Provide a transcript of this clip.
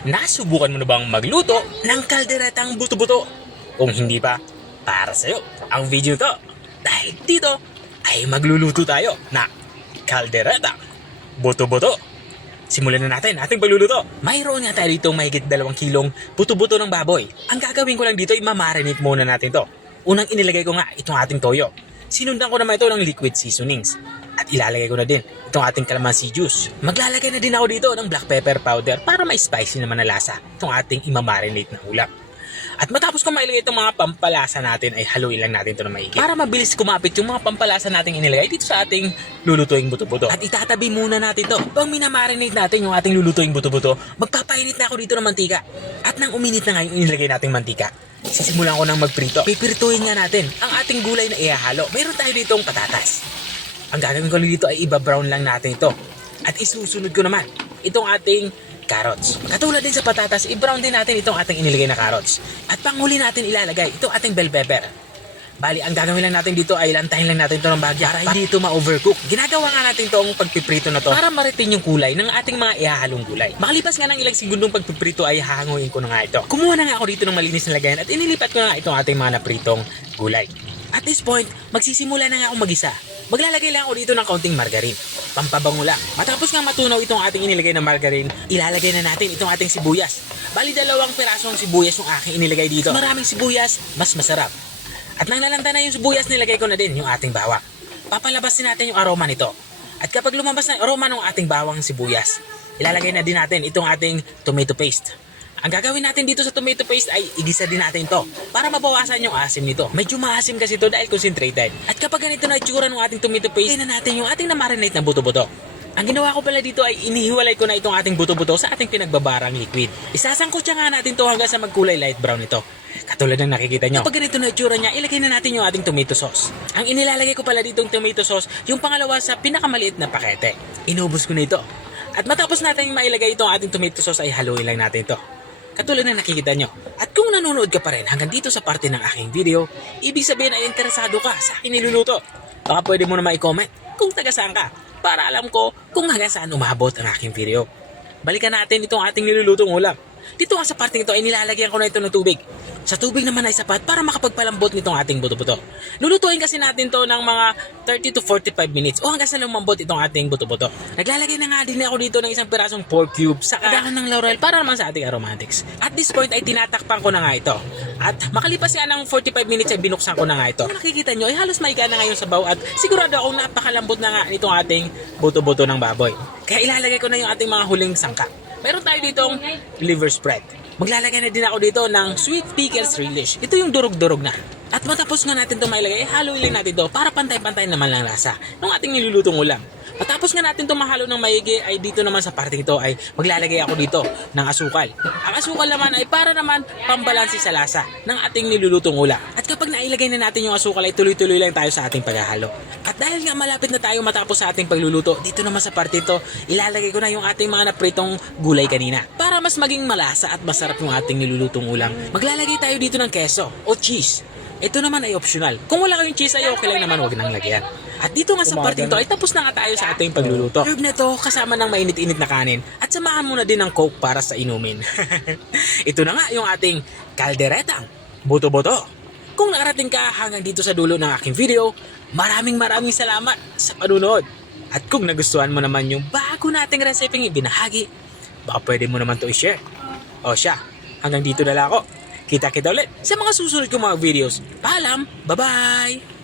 Nasubukan mo na bang magluto ng kalderetang buto-buto? Kung hindi pa, para sa'yo ang video to. Dahil dito ay magluluto tayo na kaldereta buto-buto. Simulan na natin ating pagluluto. Mayroon nga tayo dito mahigit 2 kilong buto-buto ng baboy. Ang gagawin ko lang dito ay mamarinate muna natin to. Unang inilagay ko nga itong ating toyo. Sinundan ko naman ito ng liquid seasonings. At ilalagay ko na din itong ating calamansi juice. Maglalagay na din ako dito ng black pepper powder para may spicy naman na lasa itong ating imamarinate na ulam. At matapos ko mailagay itong mga pampalasa natin ay haluin lang natin ito na maigi. Para mabilis kumapit yung mga pampalasa natin inilagay dito sa ating lulutuing buto-buto. At itatabi muna natin ito. Pag minamarinate natin yung ating lulutuing buto-buto, magpapainit na ako dito ng mantika. At nang uminit na nga yung inilagay nating mantika, sisimulan ko ng magprito. Pipirituhin nga natin ang ating gulay na ihahalo. Mayroon tayo ditong patatas. Ang gagawin ko dito ay iba-brown lang natin ito. At isusunod ko naman itong ating carrots. Katulad din sa patatas, i-brown din natin itong ating inilagay na carrots. At panghuli natin ilalagay itong ating bell pepper. Bali, ang gagawin lang natin dito ay lantahin lang natin ito ng bahagya para hindi ito ma-overcook. Ginagawa nga natin itong pagpiprito na to para maritin yung kulay ng ating mga ihahalong gulay. Makalipas nga ng ilang segundong pagpiprito ay hahanguin ko na nga ito. Kumuha na nga ako dito ng malinis na lagayan at inilipat ko na nga itong ating mga napritong gulay. At this point, magsisimula na nga akong magisa. Maglalagay lang ako dito ng kaunting margarine. Pampabango lang. Matapos nga matunaw itong ating inilagay na margarine, ilalagay na natin itong ating sibuyas. Bali 2 pirasong sibuyas yung aking inilagay dito. Maraming sibuyas, mas masarap. At nang nalanta na yung sibuyas, nilagay ko na din yung ating bawang. Papalabasin natin yung aroma nito. At kapag lumabas na yung aroma ng ating bawang sibuyas, ilalagay na din natin itong ating tomato paste. Ang gagawin natin dito sa tomato paste ay igisa din natin to para mabawasan yung asim nito. Medyo maasim kasi ito dahil concentrated. At kapag ganito na itsura ng ating tomato paste, na natin yung ating na-marinate na buto-buto. Ang ginawa ko pala dito ay inihiwalay ko na itong ating buto-buto sa ating pinagbabarang liquid. Isasangkot siya nga natin to hanggang sa magkulay light brown ito. Katulad ng nakikita nyo. Kapag ganito na itsura niya, ilagay na natin yung ating tomato sauce. Ang inilalagay ko pala ditong tomato sauce, yung pangalawa sa pinakamaliit na pakete. Inubos ko na ito. At matapos natin mailagay itong ating tomato sauce ay haluin lang natin ito. Katulad na nakikita nyo. At kung nanonood ka pa rin hanggang dito sa parte ng aking video, ibig sabihin ay interesado ka sa aking niluluto. Baka pwede mo naman i-comment kung taga saan ka para alam ko kung hanggang saan umabot ang aking video. Balikan natin itong ating nilulutong ulam. Dito nga sa parteng ito ay nilalagyan ko na ito ng tubig. Sa tubig naman ay sapat para makapagpalambot nitong ating buto-buto. Lulutuin kasi natin to ng mga 30 to 45 minutes o hanggang sa lumambot itong ating buto-buto. Naglalagay na nga din ako dito ng isang pirasong pork cube sa kadahan ng laurel para naman sa ating aromatics. At this point ay tinatakpan ko na nga ito. At makalipas nga ng 45 minutes ay binuksan ko na nga ito. Kung nakikita nyo ay halos maiga na nga yung sabaw at sigurado akong napakalambot na nga itong ating buto-buto ng baboy. Kaya ilalagay ko na yung ating mga huling sangka. Meron tayo ditong liver spread. Maglalagay na din ako dito ng sweet pickles relish. Ito yung durog-durog na. At matapos nga natin ito mailagay, haluin lang natin ito para pantay-pantay naman lang lasa ng ating nilulutong ulam. Matapos nga natin ito mahalo ng maigi ay dito naman sa parting ito ay maglalagay ako dito ng asukal. Ang asukal naman ay para naman pambalansi sa lasa ng ating nilulutong ulam. At kapag nailagay na natin yung asukal ay tuloy-tuloy lang tayo sa ating paghahalo. At dahil nga malapit na tayo matapos sa ating pagluluto, dito naman sa parte ito, ilalagay ko na yung ating mga napritong gulay kanina. Para mas maging malasa at masarap yung ating nilulutong ulam, maglalagay tayo dito ng keso o cheese. Ito naman ay optional. Kung wala kayong cheese ay okay lang naman, huwag nang lagyan. At dito nga sa parte ito ay tapos na nga tayo sa ating pagluluto. Serve na to kasama ng mainit-init na kanin at samahan mo na din ng Coke para sa inumin. Ito na nga yung ating kalderetang buto-buto. Kung nakarating ka hanggang dito sa dulo ng aking video, maraming salamat sa panunood. At kung nagustuhan mo naman yung bago nating resepeng ibinahagi, baka pwede mo naman to i-share. O siya, hanggang dito na lang ako. Kita-kita ulit sa mga susunod kong mga videos. Paalam! Bye-bye!